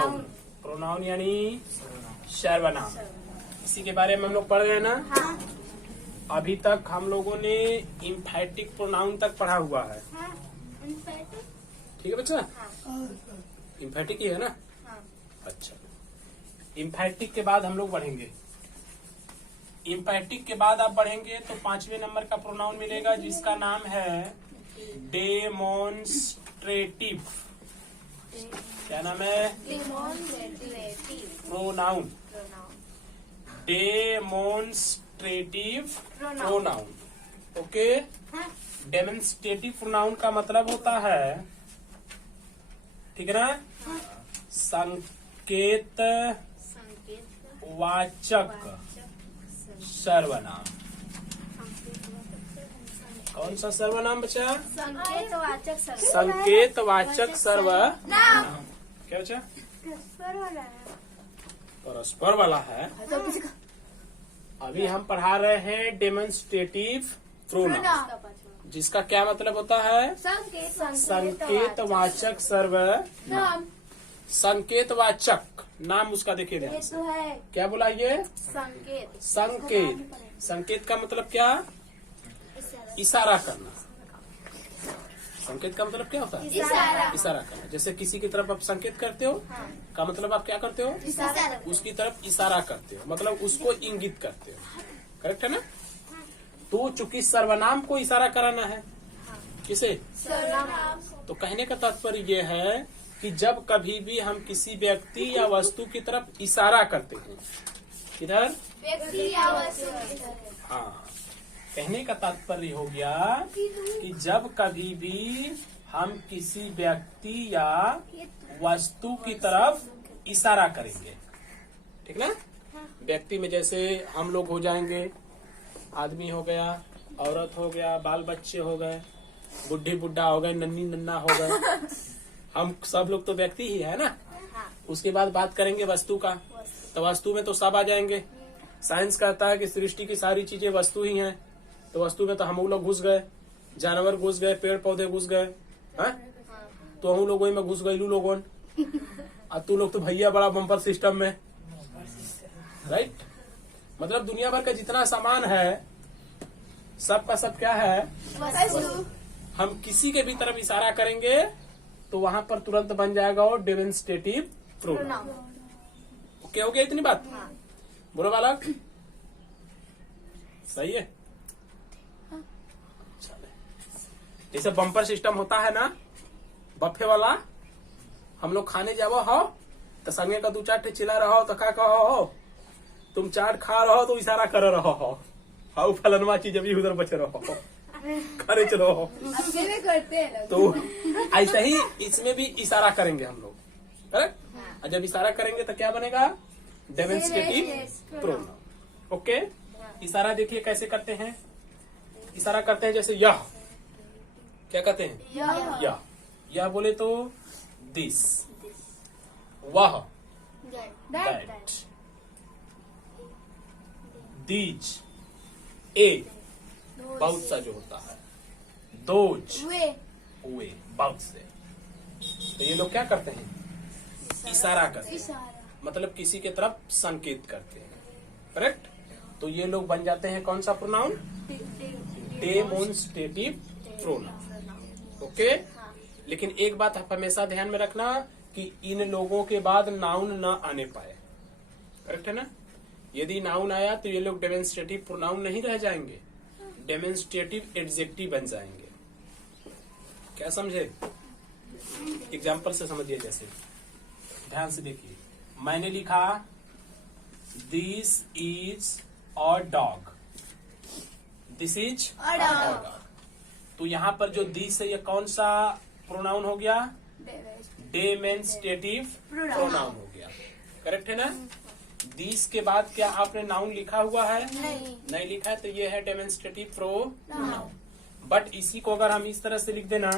Pronoun. Pronoun यानी सर्वनाम। इसी के बारे में हम लोग पढ़ रहे हैं ना। हाँ। अभी तक हम लोगों ने इम्फैटिक प्रोनाउन तक पढ़ा हुआ है। हाँ। ठीक है बच्चा, हाँ। इम्फैटिक ही है ना। हाँ। अच्छा, इम्फैटिक के बाद हम लोग बढ़ेंगे। इम्फैटिक के बाद आप बढ़ेंगे तो 5वें नंबर का प्रोनाउन मिलेगा जिसका नाम है डेमोन्स्ट्रेटिव। क्या नाम है? Pronoun. Demonstrative pronoun. Okay. Demonstrative pronoun का मतलब होता है, ठीक है ना, संकेत वाचक सर्वनाम। कौन सा सर्वनाम बचा? संकेतवाचक सर्वनाम। क्या बचा? परस्पर वाला है। अभी हम पढ़ा रहे हैं डेमोन्स्ट्रेटिव प्रोनाउन, जिसका क्या मतलब होता है? संकेतवाचक सर्वनाम। संकेतवाचक नाम उसका देखिए ध्यान से। क्या बोला ये? संकेत। संकेत का मतलब क्या? इशारा करना। संकेत का मतलब क्या होता है? इशारा करना। जैसे किसी की तरफ आप संकेत करते हो, का मतलब आप क्या करते हो? उसकी तरफ इशारा करते हो, मतलब उसको इंगित करते हो। करेक्ट है ना। तो चूंकि सर्वनाम को इशारा कराना है, किसे? तो कहने का तात्पर्य यह है कि जब कभी भी हम किसी व्यक्ति या वस्तु की तरफ इशारा करते हैं, किधर? हाँ, कहने का तात्पर्य हो गया कि जब कभी भी हम किसी व्यक्ति या वस्तु की तरफ इशारा करेंगे, ठीक ना। व्यक्ति में जैसे हम लोग हो जाएंगे, आदमी हो गया, औरत हो गया, बाल बच्चे हो गए, बुढ़ी बुढ़ा हो गए, नन्ही नन्ना हो गए। हम सब लोग तो व्यक्ति ही है ना। उसके बाद बात करेंगे वस्तु का, तो वस्तु में तो सब आ जाएंगे। साइंस कहता है कि सृष्टि की सारी चीजें वस्तु ही हैं, तो वस्तु में तो हम लोग घुस गए, जानवर घुस गए, पेड़ पौधे घुस गए, तो हम लोग वही में घुस गए लोगों। और तू लोग तो भैया बड़ा बम्पर सिस्टम में, राइट। मतलब दुनिया भर का जितना सामान है, सबका सब क्या है? हम किसी के भी तरफ इशारा करेंगे तो वहां पर तुरंत बन जाएगा वो डेमोन्स्ट्रेटिव प्रोनाउन। ओके हो गया इतनी बात? बोलो बालक, सही है। जैसे बम्पर सिस्टम होता है ना, बफे वाला, हम लोग खाने जाओ हो तो संगे का 2-4 चिल्ला रहो तो क्या कहो हो? तुम चाट खा रहो तो इशारा कर रहो हो, हाउ फलनवा चीज अभी उधर बचे रहो, खाने चलो हो। करते हैं तो ऐसा ही इसमें भी इशारा करेंगे हम लोग, करेक्ट। और जब इशारा करेंगे तो क्या बनेगा? Demonstrative pronoun. ओके। इशारा देखिए कैसे करते हैं। इशारा करते हैं जैसे यह, क्या कहते हैं? यह बोले तो दिस, वह दैट, दीज ए बहुत सा जो होता है, दोज वे बहुत से। तो ये लोग क्या करते हैं? इशारा करते हैं, मतलब किसी के तरफ संकेत करते हैं, करेक्ट। तो ये लोग बन जाते हैं कौन सा प्रोनाउन? Demonstrative pronoun. ओके। लेकिन एक बात आप हमेशा ध्यान में रखना कि इन लोगों के बाद नाउन ना आने पाए, करेक्ट है ना। यदि नाउन आया तो ये लोग डेमोन्स्ट्रेटिव प्रोनाउन नहीं रह जाएंगे, डेमोन्स्ट्रेटिव एडजेक्टिव बन जाएंगे। क्या समझे? एग्जाम्पल से समझिए। जैसे ध्यान से देखिए, मैंने लिखा this is a dog, this is a dog. तो यहाँ पर जो दिस है ये कौन सा प्रोनाउन हो गया? डेमोन्स्ट्रेटिव प्रोनाउन हो गया, करेक्ट है ना। दिस के बाद क्या आपने नाउन लिखा हुआ है? नहीं लिखा है, तो ये है डेमोन्स्ट्रेटिव प्रोनाउन। बट इसी को अगर हम इस तरह से लिख देना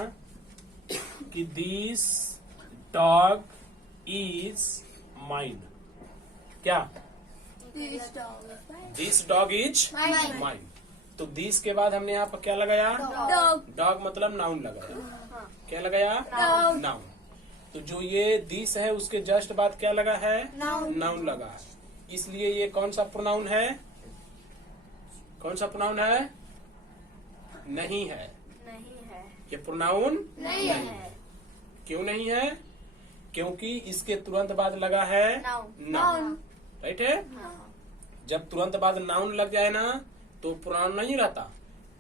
कि दिस डॉग इज माइन, क्या? This dog is mine. तो दिस के बाद हमने यहाँ पर क्या लगाया? डॉग मतलब नाउन लगाया। क्या लगाया? नाउन। तो जो ये दिस है उसके जस्ट बाद क्या लगा है? Noun. नाउन लगा है। इसलिए ये कौन सा प्रोनाउन है? कौन सा प्रोनाउन है? नहीं है। नहीं है। ये प्रोनाउन नहीं है। क्यों नहीं है? क्योंकि इसके तुरंत बाद लगा है Noun. नाउन। राइट है? हाँ। जब तुरंत बाद नाउन लग जाए ना तो प्रोनाउन नहीं रहता,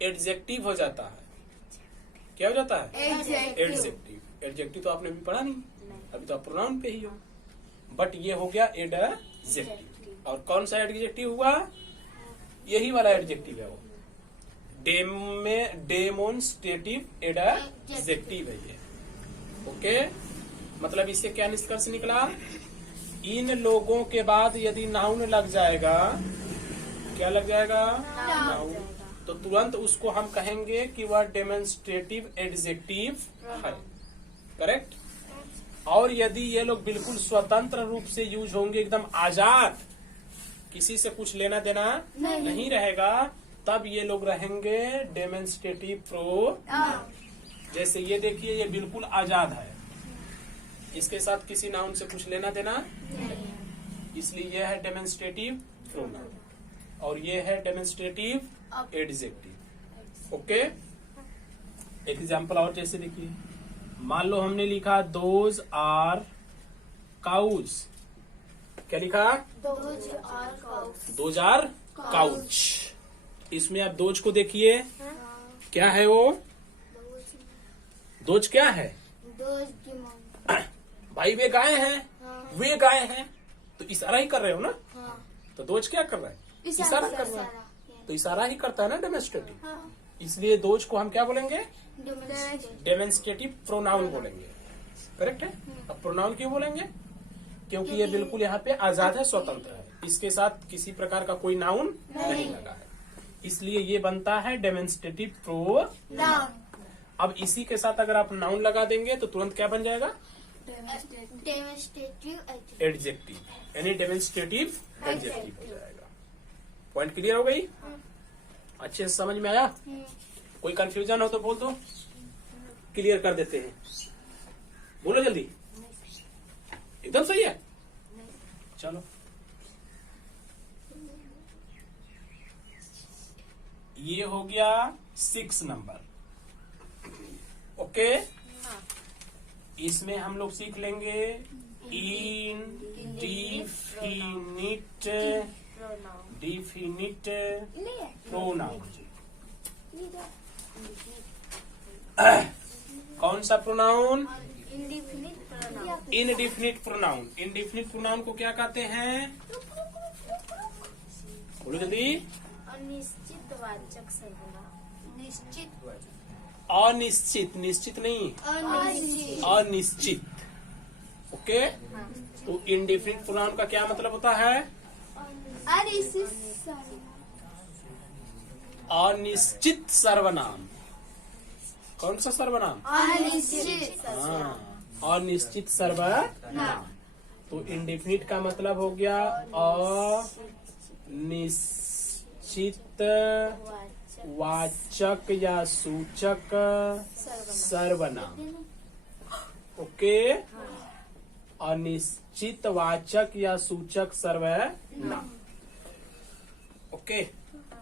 एडजेक्टिव हो जाता है। क्या हो जाता है? एडजेक्टिव। एडजेक्टिव तो आपने भी पढ़ा नहीं, अभी तो आप प्रोनाउन पे ही हो। बट ये हो गया एडजेक्टिव। और कौन सा एडजेक्टिव हुआ? यही वाला एडजेक्टिव है वो, डेमोन्स्ट्रेटिव एडजेक्टिव है ये। ओके, मतलब इससे क्या निष्कर्ष निकला? इन लोगों के बाद यदि नाउन लग जाएगा, क्या लग जाएगा? नाउन। तो तुरंत उसको हम कहेंगे कि वह डेमोन्स्ट्रेटिव एडजेक्टिव है। करेक्ट? और यदि ये लोग बिल्कुल स्वतंत्र रूप से यूज होंगे, एकदम आजाद, किसी से कुछ लेना देना नहीं रहेगा, तब ये लोग रहेंगे डेमोन्स्ट्रेटिव प्रोनाउन। जैसे ये देखिए, ये बिल्कुल आजाद है, इसके साथ किसी नाउन से कुछ लेना देना नहीं, इसलिए यह है डेमोन्स्ट्रेटिव प्रोनाउन और ये है डेमोन्स्ट्रेटिव एडजेक्टिव। ओके, एग्जाम्पल और जैसे देखिए, मान लो हमने लिखा दोज आर काउज। क्या लिखा? Those are couch. इसमें आप दोज को देखिए, क्या है वो? दोज क्या है? भाई वे गाय हैं, वे गाय हैं, तो इशारा ही कर रहे हो ना। तो दोज क्या कर रहा है? इशारा कर रहा है। तो इशारा ही करता है ना डेमोन्स्ट्रेटिव। इसलिए दोज को हम क्या बोलेंगे? डेमोन्स्ट्रेटिव प्रोनाउन बोलेंगे। करेक्ट है? अब प्रोनाउन क्यों बोलेंगे? क्योंकि ये बिल्कुल यहाँ पे आजाद है, स्वतंत्र है, इसके साथ किसी प्रकार का कोई नाउन नहीं लगा है, इसलिए ये बनता है डेमोन्स्ट्रेटिव प्रोनाउन। अब इसी के साथ अगर आप नाउन लगा देंगे तो तुरंत क्या बन जाएगा? एडजेक्टिव, यानी डेमोन्स्ट्रेटिव एडजेक्टिव हो जाएगा। पॉइंट क्लियर हो गई? अच्छे से समझ में आया? कोई कंफ्यूजन हो तो बोल दो, क्लियर कर देते हैं। बोलो जल्दी। एकदम सही है? चलो, ये हो गया 6 नंबर। ओके, इसमें हम लोग सीख लेंगे इनडिफिनिट प्रोनाउन। कौन सा pronoun? Indefinite pronoun. Indefinite pronoun को क्या कहते हैं? बोलो जल्दी। अनिश्चितवाचक सर्वनाम। अनिश्चित, निश्चित नहीं, अनिश्चित। ओके, तो इनडिफिनिट प्रोनाउन का क्या मतलब होता है? अनिश्चित सर्वनाम। कौन सा सर्वनाम? अनिश्चित। हाँ, अनिश्चित सर्वनाम। तो इनडिफिनिट का मतलब हो गया अनिश्चित वाचक या सूचक सर्वनाम। ओके, अनिश्चित वाचक या सूचक सर्वनाम। ओके,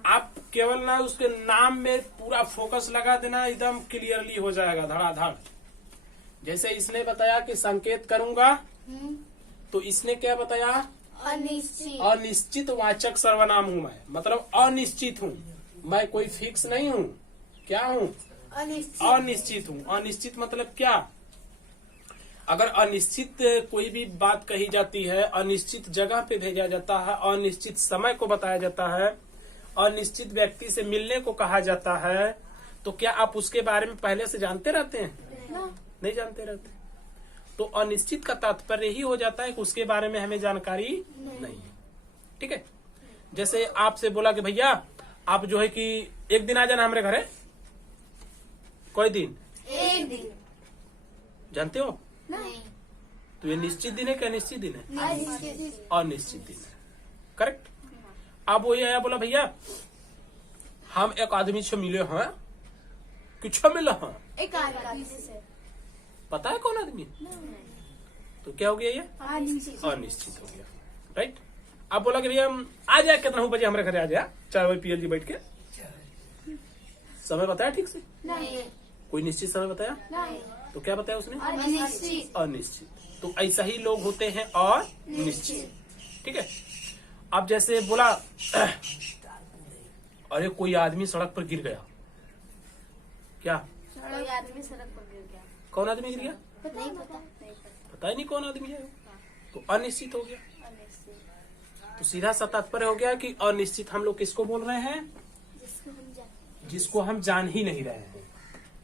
आप केवल ना उसके नाम में पूरा फोकस लगा देना, एकदम क्लियरली हो जाएगा धड़ाधड़। जैसे इसने बताया कि संकेत करूंगा, तो इसने क्या बताया? अनिश्चित। अनिश्चित वाचक सर्वनाम हूँ मैं, मतलब अनिश्चित हूँ, मैं कोई फिक्स नहीं हूँ। क्या हूँ? अनिश्चित हूँ। अनिश्चित मतलब क्या? अगर अनिश्चित कोई भी बात कही जाती है, अनिश्चित जगह पे भेजा जाता है, अनिश्चित समय को बताया जाता है, अनिश्चित व्यक्ति से मिलने को कहा जाता है, तो क्या आप उसके बारे में पहले से जानते रहते हैं? नहीं जानते रहते। तो अनिश्चित का तात्पर्य ही हो जाता है कि उसके बारे में हमें जानकारी नहीं है। ठीक है? जैसे आपसे बोला कि भैया आप जो है कि एक दिन आ जाना हमारे घर है, कोई दिन, एक दिन। जानते हो? नहीं। तो ये निश्चित दिन है क्या अनिश्चित दिन है? अनिश्चित दिन है। करेक्ट? अब वो ये आया, बोला भैया हम एक आदमी से मिले हैं, किछ मिले हैं, एक आदमी से। पता है कौन आदमी? तो क्या हो गया ये? अनिश्चित। अनिश्चित हो गया। राइट। आप बोला कि भैया आ जाए कितना बजे हमारे घर आ जाए 4 बजे पीएलजी बैठ के, समय बताया ठीक से? नहीं। कोई निश्चित समय बताया? नहीं। तो क्या बताया उसने? अनिश्चित। अनिश्चित। तो ऐसा ही लोग होते हैं और निश्चित। ठीक है। अब जैसे बोला अरे कोई आदमी सड़क पर गिर गया, क्या? कोई आदमी सड़क पर गिर गया। कौन आदमी गिर गया? नहीं पता। पता ही नहीं कौन आदमी है, तो अनिश्चित हो गया। अनिश्चित। तो सीधा सा तात्पर्य हो गया कि अनिश्चित हम लोग किसको बोल रहे हैं? जिसको हम जान ही नहीं रहे हैं।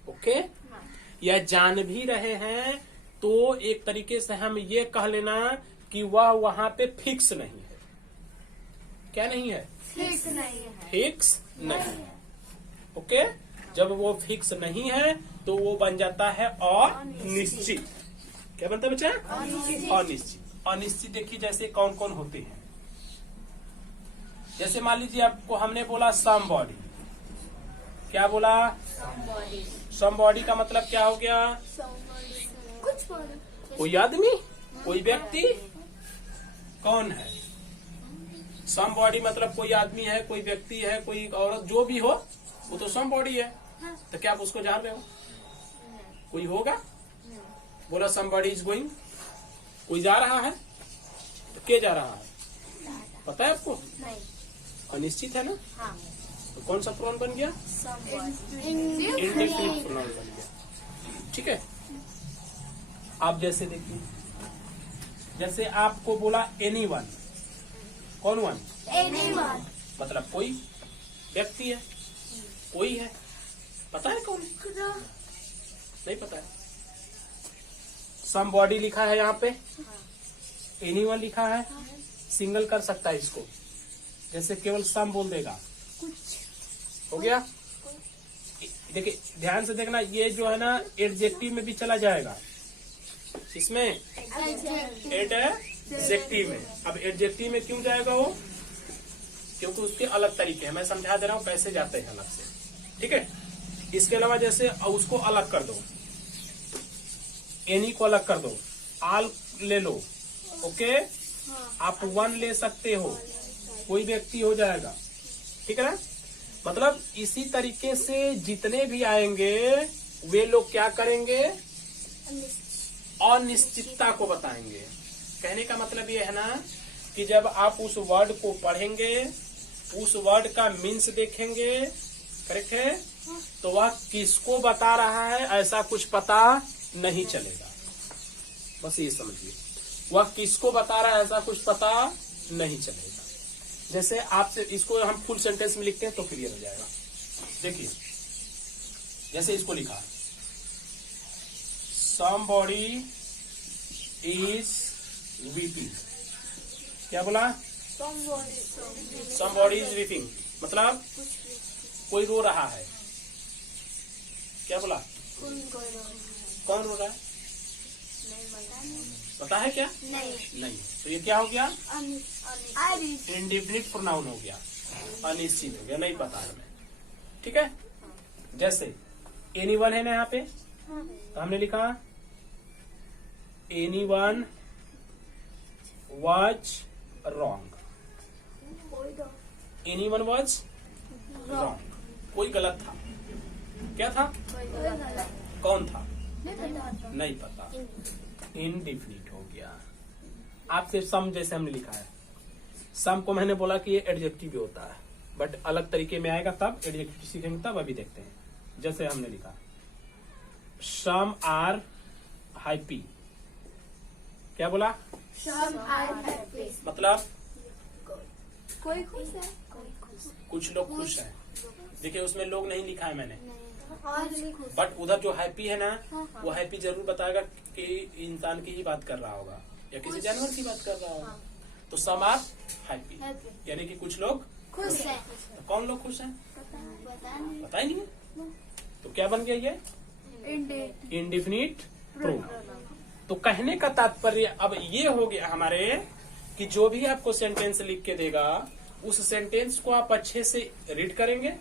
ओके। या जान भी रहे हैं तो एक तरीके से हम ये कह लेना कि वह वहां पे फिक्स नहीं है। क्या नहीं है? फिक्स नहीं है। फिक्स नहीं है। ओके। जब वो फिक्स नहीं है तो वो बन जाता है अनिश्चित। क्या बनता है बच्चा? अनिश्चित। अनिश्चित देखिए जैसे कौन कौन होते हैं। जैसे मान लीजिए आपको हमने बोला समबॉडी। क्या बोला? समबॉडी का मतलब क्या हो गया? कुछ कोई आदमी, कोई व्यक्ति। कौन है? समबॉडी मतलब कोई आदमी है, कोई व्यक्ति है, कोई औरत, जो भी हो वो तो समबॉडी है। तो क्या आप उसको जान रहे हो? कोई होगा? बोला समबॉडी इज गोइंग, कोई जा रहा है, तो क्या जा रहा है पता है आपको? नहीं। अनिश्चित है ना। हाँ। तो कौन सा प्रोनाउन बन गया? इंडेफिनिट प्रोनाउन बन गया। ठीक है। आप जैसे देखिए, जैसे आपको बोला एनीवन। कौन वन? एनीवन। मतलब कोई व्यक्ति है, कोई है, पता है कौन? नहीं पता है। समबॉडी लिखा है यहाँ पे, एनीवन लिखा है, सिंगल कर सकता है इसको। जैसे केवल सम बोल देगा, हो गया। देखिए ध्यान से देखना, ये जो है ना एडजेक्टिव में भी चला जाएगा। इसमें एडजेक्टिव में। अब एडजेक्टिव में क्यों जाएगा वो? क्योंकि उसके अलग तरीके हैं। मैं समझा दे रहा हूँ कैसे जाते हैं अलग से। ठीक है। इसके अलावा जैसे उसको अलग कर दो, एनी को अलग कर दो, आल ले लो। ओके। आप वन ले सकते हो, कोई व्यक्ति हो जाएगा। ठीक है ना। मतलब इसी तरीके से जितने भी आएंगे वे लोग क्या करेंगे? अनिश्चितता को बताएंगे। कहने का मतलब ये है ना कि जब आप उस वर्ड को पढ़ेंगे, उस वर्ड का मीन्स देखेंगे, करेक्ट है, तो वह किसको बता रहा है ऐसा कुछ पता नहीं चलेगा। बस ये समझिए, वह किसको बता रहा है ऐसा कुछ पता नहीं चलेगा। जैसे आपसे इसको हम फुल सेंटेंस में लिखते हैं तो क्लियर हो जाएगा। देखिए जैसे इसको लिखा, somebody is weeping। क्या बोला? somebody is weeping मतलब कोई रो रहा है। क्या बोला? कौन रो रहा है? पता है क्या? नहीं। तो ये क्या हो गया? इंडेफिनिट प्रोनाउन हो गया, अनिश्चित हो गया, नहीं पता है हमें। ठीक है। जैसे एनीवन है ना यहाँ पे, तो हमने लिखा anyone was wrong. Anyone was wrong, कोई गलत था। क्या था? कौन था? नहीं पता, इनडिफिनिट हो गया। आपसे सम जैसे हमने लिखा है, सम को मैंने बोला कि ये एडजेक्टिव भी होता है, बट अलग तरीके में आएगा तब एडजेक्टिव सीखेंगे, तब अभी देखते हैं। जैसे हमने लिखा सम आर हैप्पी। क्या बोला? मतलब कोई खुश है, कुछ लोग खुश हैं। देखिए उसमें लोग नहीं लिखा है मैंने, और बट उधर जो हैप्पी है ना, वो हैप्पी जरूर बताएगा कि इंसान की ही बात कर रहा होगा या किसी जानवर की बात कर रहा होगा। तो सम आर हैप्पी यानी कि कुछ लोग खुश है। तो कौन लोग खुश हैं? पता ही नहीं है। तो क्या बन गया ये? Indefinite pronoun. तो कहने का तात्पर्य अब ये हो गया हमारे कि जो भी आपको सेंटेंस लिख के देगा उस सेंटेंस को आप अच्छे से रीड करेंगे,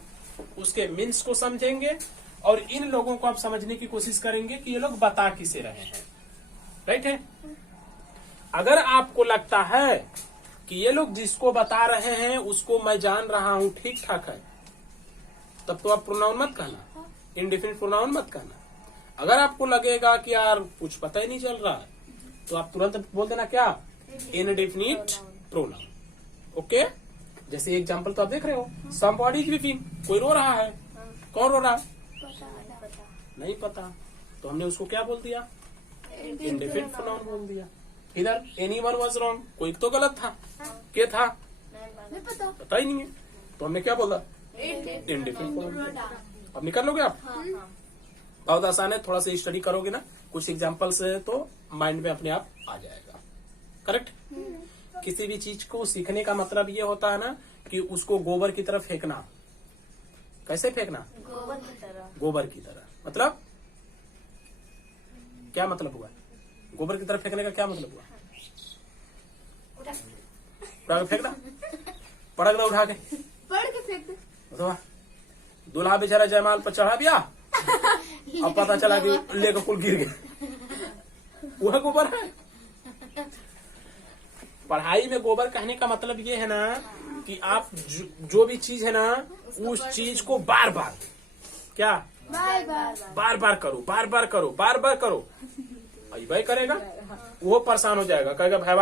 उसके मीन्स को समझेंगे और इन लोगों को आप समझने की कोशिश करेंगे कि ये लोग बता किसे रहे हैं। राइट है। अगर आपको लगता है कि ये लोग जिसको बता रहे हैं उसको मैं जान रहा हूं, ठीक ठाक है, तब तो आप प्रोनाउन मत कहना, इंडेफिनिट प्रोनाउन मत कहना। अगर आपको लगेगा कि यार कुछ पता ही नहीं चल रहा है, तो आप तुरंत बोल देना क्या, इनडेफिनिट प्रोनाउन। ओके, जैसे एग्जांपल तो आप देख रहे हो, समबॉडी इज वीपिंग, कोई रो रहा है, कौन रो रहा है, नहीं पता, तो हमने उसको क्या बोल दिया, इंडेफिनिट प्रोनाउन बोल दिया। इधर एनीवन वाज रॉन्ग, कोई तो गलत था, क्या था, नहीं पता। पता ही नहीं है, तो हमने क्या बोला, इंडेफिनिट प्रोनाउन। अब निकाल लोगे आप, बहुत आसान है, थोड़ा सा स्टडी करोगे ना, कुछ एग्जाम्पल से तो माइंड में अपने आप आ जाएगा। करेक्ट। किसी भी चीज को सीखने का मतलब ये होता है ना कि उसको गोबर की तरफ फेंकना। कैसे फेंकना, गोबर की तरह। गोबर की तरह, मतलब क्या मतलब हुआ, गोबर की तरफ फेंकने का क्या मतलब हुआ, उठा के फेंकना, पड़क ना उठा के, पढ़ के फेंक दे। अथवा दूल्हा बेचारा जयमाल पर चढ़ा दिया, अब पता चला कि लेकर कुल गिर गया, वह गोबर है। पढ़ाई में गोबर कहने का मतलब ये है ना कि आप जो भी चीज है ना, उस चीज को बार बार क्या, बार बार करो, बार बार करो, बार बार करो, भाई करेगा, वो परेशान हो जाएगा, कहेगा भाई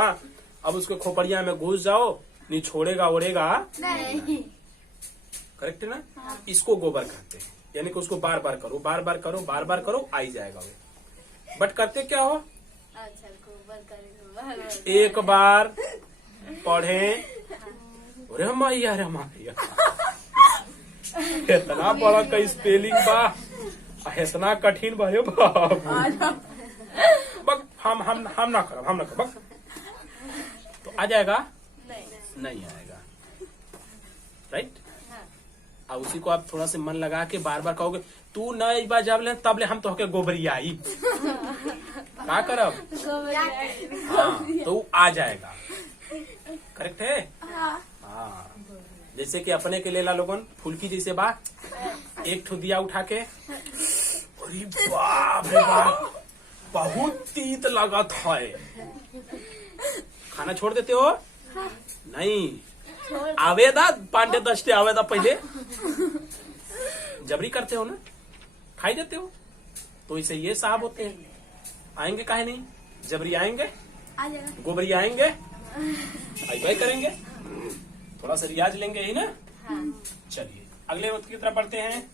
अब उसके खोपड़िया में घुस जाओ, नहीं छोड़ेगा ओढ़ेगा, नहीं। करेक्ट है ना। इसको गोबर कहते हैं, यानी कि उसको बार बार करो, बार बार करो, बार बार करो, आ ही जाएगा वो। बट करते क्या हो, अच्छा, गोबर करेगा, एक बार पढ़े, अरे मैया, अरे मैया, इतना बड़ा का स्पेलिंग बा, इतना कठिन बा, बक हम ना करब, हम ना करब, तो आ जाएगा, नहीं आएगा, राइट। और उसी को आप थोड़ा सा मन लगा के बार बार कहोगे, तू न एक बार जब ले तब ले हम तो के गोबरी आई, क्या करब, हाँ, तो आ जाएगा। करेक्ट है। हाँ, जैसे कि अपने के लेला लोगन फुल्की जैसे बा, एक ठो दिया उठा के, अरे बाप रे बाप, बहुत तीत लगत है, खाना छोड़ देते हो, नहीं, आवेदा 5-10 आवेदा पहले, जबरी करते हो ना, खाई देते हो, तो इसे ये साहब होते हैं, आएंगे काहे नहीं, जबरी आएंगे, गोबरी आएंगे, भाई करेंगे, थोड़ा सा रियाज लेंगे ही ना। चलिए अगले वक्त की तरफ बढ़ते हैं।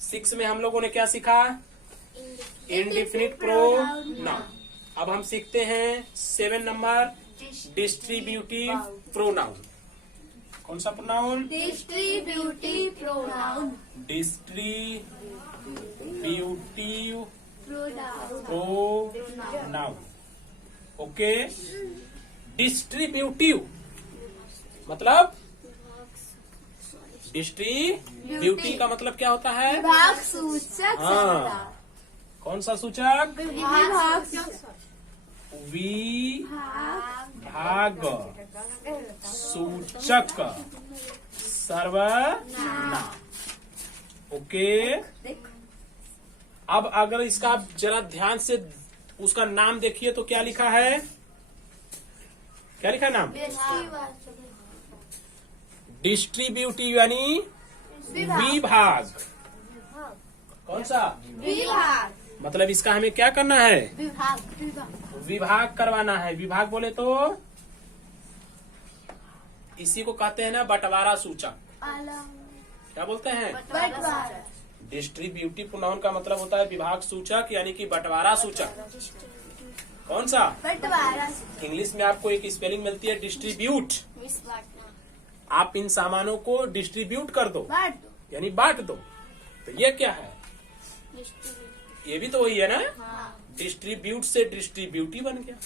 6 में हम लोगों ने क्या सीखा, इंडेफिनिट प्रोनाउन। अब हम सीखते हैं 7 नंबर, डिस्ट्रीब्यूटिव प्रोनाउन। कौन सा pronoun, distributive pronoun. Distributive pronoun. Pronoun. Okay, distributive मतलब, डिस्ट्रीब्यूटिव का मतलब क्या होता है, विभाग सूचक। हाँ, कौन सा सूचक, विभाग विभाग सूचक सर्वनाम। ओके, अब अगर इसका आप जरा ध्यान से उसका नाम देखिए तो क्या लिखा है, क्या लिखा है नाम, डिस्ट्रीब्यूटिव यानी विभाग। कौन सा, विभाग, मतलब इसका हमें क्या करना है, विभाग, विभाग करवाना है। विभाग बोले तो इसी को कहते हैं ना बंटवारा सूचक, क्या बोलते हैं, बंटवारा। डिस्ट्रीब्यूटिव प्रोनाउन का मतलब होता है विभाग सूचक, यानी कि बंटवारा सूचक। कौन सा, बंटवारा। इंग्लिश में आपको एक स्पेलिंग मिलती है डिस्ट्रीब्यूट, आप इन सामानों को डिस्ट्रीब्यूट कर दो, बांट दो। यानी बांट दो। तो ये क्या है, ये भी तो वही है ना, डिस्ट्रीब्यूट से डिस्ट्रीब्यूटिव बन गया।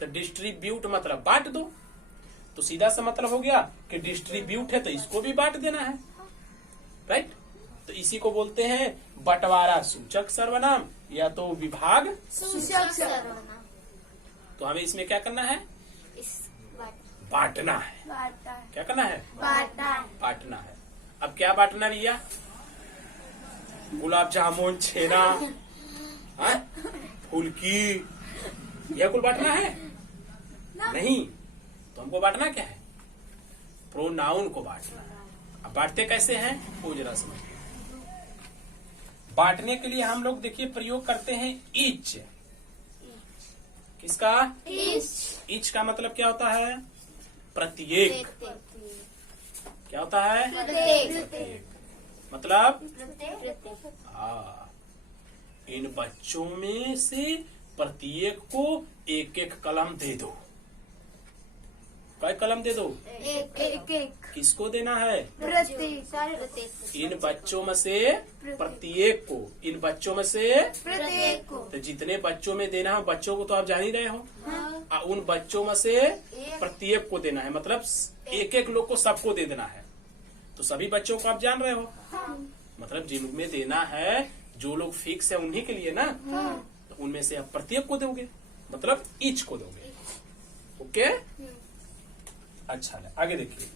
तो डिस्ट्रीब्यूट मतलब बांट दो, तो सीधा सा मतलब हो गया कि डिस्ट्रीब्यूट है तो इसको भी बांट देना है, राइट। तो इसी को बोलते हैं बंटवारा सूचक सर्वनाम या तो विभाग सूचक सर्वनाम। तो हमें इसमें क्या करना है, बांटना है। क्या करना है, बांटना है। अब क्या बांटना भैया, गुलाब जामुन, छेना, फुल्की, यह कुल बांटना है? नहीं। तो हमको बांटना क्या है? प्रोनाउन को बांटना है। अब बांटते कैसे हैं वो जरा समझिए। बांटने के लिए हम लोग देखिए प्रयोग करते हैं ईच। किसका? ईच का मतलब क्या होता है? प्रत्येक। क्या होता है? प्रत्येक। मतलब इन बच्चों में से प्रत्येक को एक एक कलम दे दो। क्या कलम दे दो? एक। किसको देना है? प्रत्येक। इन बच्चों में से प्रत्येक को। इन बच्चों में से प्रत्येक को। तो जितने बच्चों में देना है बच्चों को तो आप जान ही रहे हो। हाँ। उन बच्चों में से प्रत्येक को देना है, मतलब एक एक लोग को सबको दे देना है। तो सभी बच्चों को आप जान रहे हो। मतलब जिनमें देना है, जो लोग फिक्स है उन्हीं के लिए ना। तो उनमें से आप प्रत्येक को दोगे, मतलब ईच को दोगे। ओके, अच्छा है। आगे देखिए,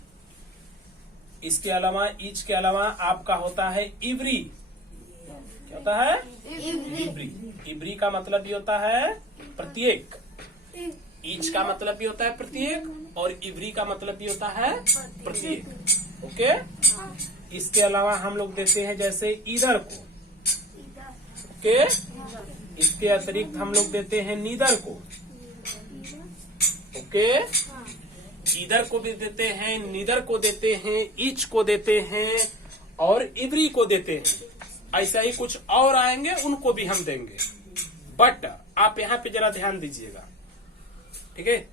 इसके अलावा ईच के अलावा आपका होता है इवरी। क्या होता है? इवरी। इवरी का मतलब भी होता है प्रत्येक। ईच का मतलब भी होता है प्रत्येक और इवरी का मतलब भी होता है प्रत्येक। ओके, इसके अलावा हम लोग देते हैं जैसे इधर को। ओके, इसके अतिरिक्त हम लोग देते हैं नीदर को। ओके, इधर को भी देते हैं, नीदर को देते हैं, ईच को देते हैं और इवरी को देते हैं। ऐसा ही कुछ और आएंगे, उनको भी हम देंगे। बट आप यहाँ पे जरा ध्यान दीजिएगा, ठीक है?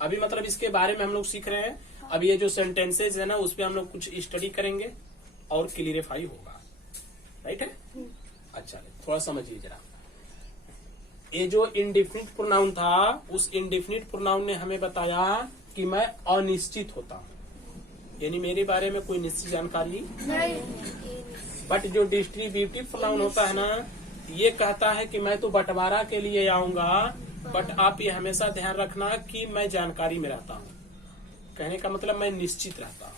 अभी मतलब इसके बारे में हम लोग सीख रहे हैं। अब ये जो सेंटेंसेज है ना, उस पर हम लोग कुछ स्टडी करेंगे और क्लियरिफाई होगा। राइट है? अच्छा, थोड़ा समझिए जरा। ये जो इंडेफिनिट प्रोनाउन था, उस इंडेफिनिट प्रोनाउन ने हमें बताया कि मैं अनिश्चित होता हूँ, यानी मेरे बारे में कोई निश्चित जानकारी नहीं। बट जो डिस्ट्रीब्यूटिव प्रोनाउन होता है ना, ये कहता है कि मैं तो बंटवारा के लिए आऊंगा, बट आप ये हमेशा ध्यान रखना कि मैं जानकारी में रहता हूँ। कहने का मतलब मैं निश्चित रहता हूँ।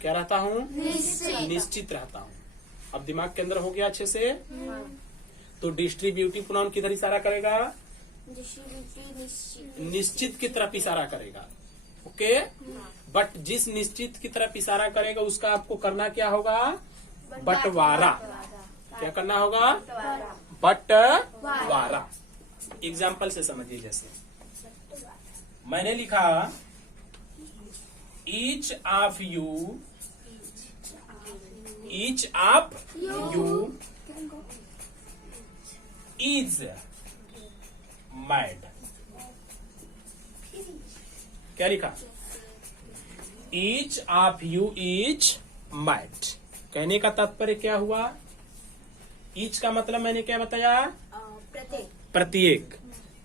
क्या रहता हूँ? निश्चित रहता हूँ। अब दिमाग के अंदर हो गया अच्छे से। तो डिस्ट्रीब्यूटिव प्रोनाउन किधर इशारा करेगा? निश्चित की तरफ इशारा करेगा। ओके, बट जिस निश्चित की तरफ इशारा करेगा उसका आपको करना क्या होगा? बंटवारा। क्या करना होगा? बंटवारा। एग्जाम्पल से समझिए। जैसे मैंने लिखा each of you, each of you is mad. क्या लिखा? Each of you is mad. कहने का तात्पर्य क्या हुआ? ईच का मतलब मैंने क्या बताया? प्रत्येक।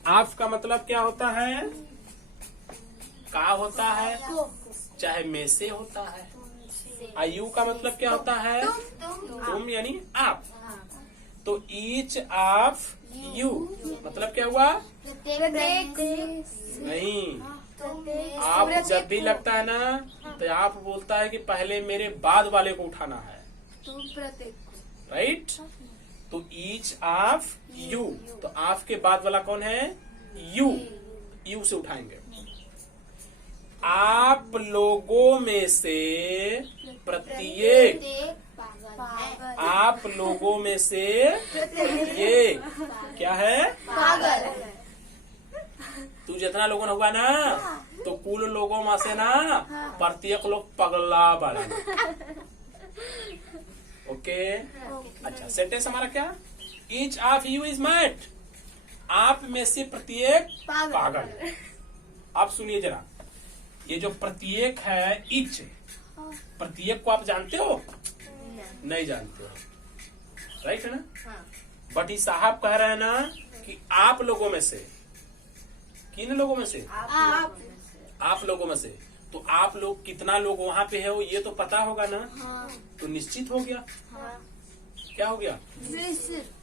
ऑफ का मतलब क्या होता है? का होता है, चाहे में से होता है। आयु का मतलब क्या होता है? तुम यानी आप। तो ईच ऑफ यू मतलब क्या हुआ? नहीं, आप जब भी लगता है ना, तो आप बोलता है कि पहले मेरे बाद वाले को उठाना है। राइट? तो ईच ऑफ यू, तो ऑफ के बाद वाला कौन है? यू। यू से उठाएंगे। आप लोगों में से प्रत्येक, आप लोगों में से प्रत्येक क्या है? पागल। तू जितना लोगों ने हुआ ना, तो कुल लोगों में से ना प्रत्येक लोग पगला बने। ओके, अच्छा। सेंटेंस हमारा क्या? Each of you is mad. आप में से प्रत्येक पागल। आप सुनिए जरा, ये जो प्रत्येक है ईच, प्रत्येक को आप जानते हो? नहीं जानते हो। राइट है ना? बट ये साहब कह रहे हैं ना कि आप लोगों में से। किन लोगों में से? आप लोगों में से। तो आप लोग कितना लोग वहाँ पे है वो ये तो पता होगा ना। तो निश्चित हो गया। क्या हो गया?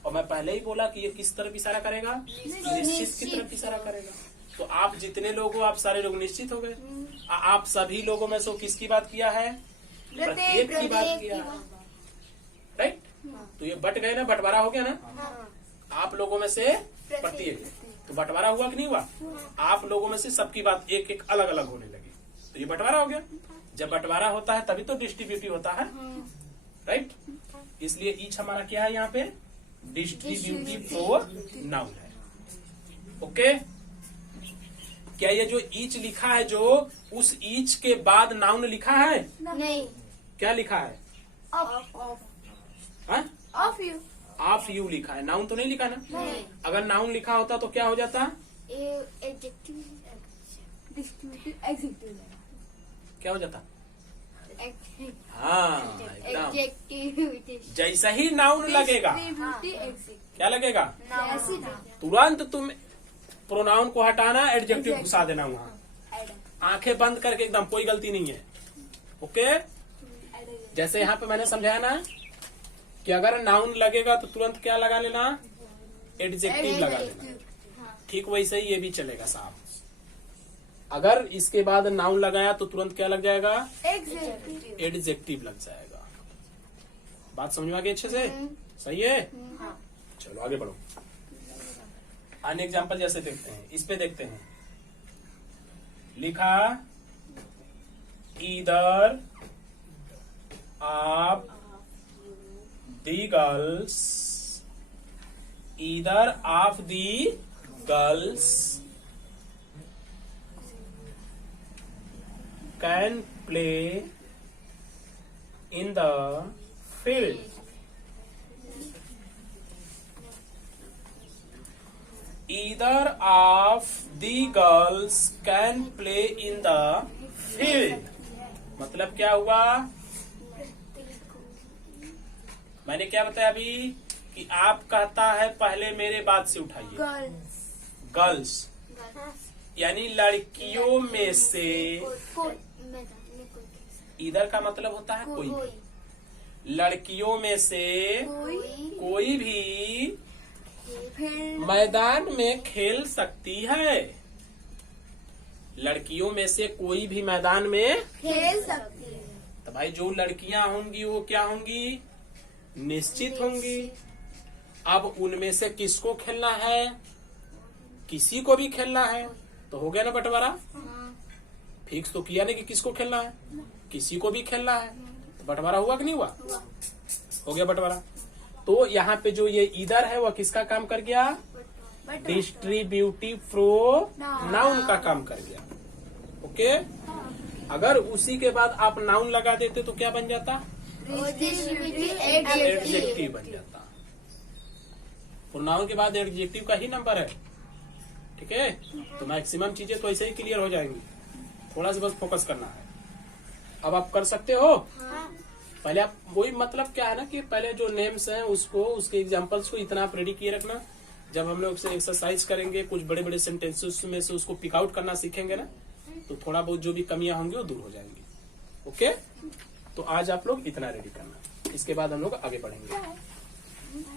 और मैं पहले ही बोला कि ये किस तरफ इशारा करेगा? निश्चित की तरफ इशारा करेगा। तो आप जितने लोग हो, आप सारे लोग निश्चित हो गए। आप सभी लोगों में से किसकी बात किया है? प्रत्येक की बात किया है। राइट? तो ये बट गए ना, बंटवारा हो गया ना। आप लोगों में से प्रत्येक। तो बंटवारा हुआ कि नहीं हुआ? आप लोगों में से सबकी बात एक एक अलग अलग होने लगी, तो ये बंटवारा हो गया। जब बंटवारा होता है तभी तो डिस्ट्रीब्यूटिव होता है, राइट। इसलिए ईच हमारा क्या है यहाँ पे? डिस्ट्रीब्यूटिव प्रोनाउन है। ओके, क्या ये जो ईच लिखा है, जो उस ईच के बाद नाउन लिखा है? नहीं। क्या लिखा है? हाँ? Of you. ऑफ यू लिखा है, नाउन तो नहीं लिखा ना। नहीं। अगर नाउन लिखा होता तो क्या हो जाता? एडजेक्टिव। क्या हो जाता? हाँ, एकदम एडजेक्टिव। जैसा ही नाउन लगेगा, क्या लगेगा? तुरंत तुम प्रोनाउन को हटाना, एडजेक्टिव घुसा देना वहाँ, आंखें बंद करके एकदम, कोई गलती नहीं है। ओके, जैसे यहाँ पे मैंने समझाया ना कि अगर नाउन लगेगा तो तुरंत क्या लगा लेना? एडजेक्टिव लगा लेना। ठीक वैसे ही ये भी चलेगा साहब। अगर इसके बाद नाउन लगाया तो तुरंत क्या लग जाएगा? एडजेक्टिव लग जाएगा। बात समझ में आ गई अच्छे से? सही है। चलो आगे बढ़ो। अन्य एग्जाम्पल जैसे देखते हैं, इस पे देखते हैं। लिखा either of the girls, either of the girls can play in the field. Either of the girls can play in the field। मतलब क्या हुआ? मैंने क्या बताया अभी कि आप कहता है पहले मेरे बात से उठाइए। गर्ल्स यानी लड़कियों में से, इधर का मतलब होता है कोई भी। लड़कियों में से कोई भी मैदान में खेल सकती है। लड़कियों में से कोई भी मैदान में खेल सकती है। तो भाई जो लड़कियां होंगी वो क्या होंगी? निश्चित होंगी। अब उनमें से किसको खेलना है? किसी को भी खेलना है, तो हो गया ना बंटवारा। फिक्स तो किया नहीं कि किसको खेलना है, किसी को भी खेलना है, तो बंटवारा हुआ कि नहीं हुआ? हो गया बंटवारा। तो यहाँ पे जो ये इधर है वह किसका काम कर गया? डिस्ट्रीब्यूटिव प्रोनाउन का काम कर गया। ओके, अगर उसी के बाद आप नाउन लगा देते तो क्या बन जाता? एडजेक्टिव बन जाता। प्रोनाउन के बाद एडजेक्टिव का ही नंबर है। ठीक है, तो मैक्सिमम चीजें तो ऐसे ही क्लियर हो जाएंगी, थोड़ा सा बस फोकस करना है। अब आप कर सकते हो। पहले आप वही, मतलब क्या है ना कि पहले जो नेम्स हैं उसको, उसके एग्जांपल्स को इतना आप रेडी किए रखना। जब हम लोग से एक्सरसाइज करेंगे कुछ बड़े बड़े सेंटेंसेस में से उसको पिक आउट करना सीखेंगे ना, तो थोड़ा बहुत जो भी कमियां होंगी वो दूर हो जाएंगी। ओके, तो आज आप लोग इतना रेडी करना, इसके बाद हम लोग आगे बढ़ेंगे।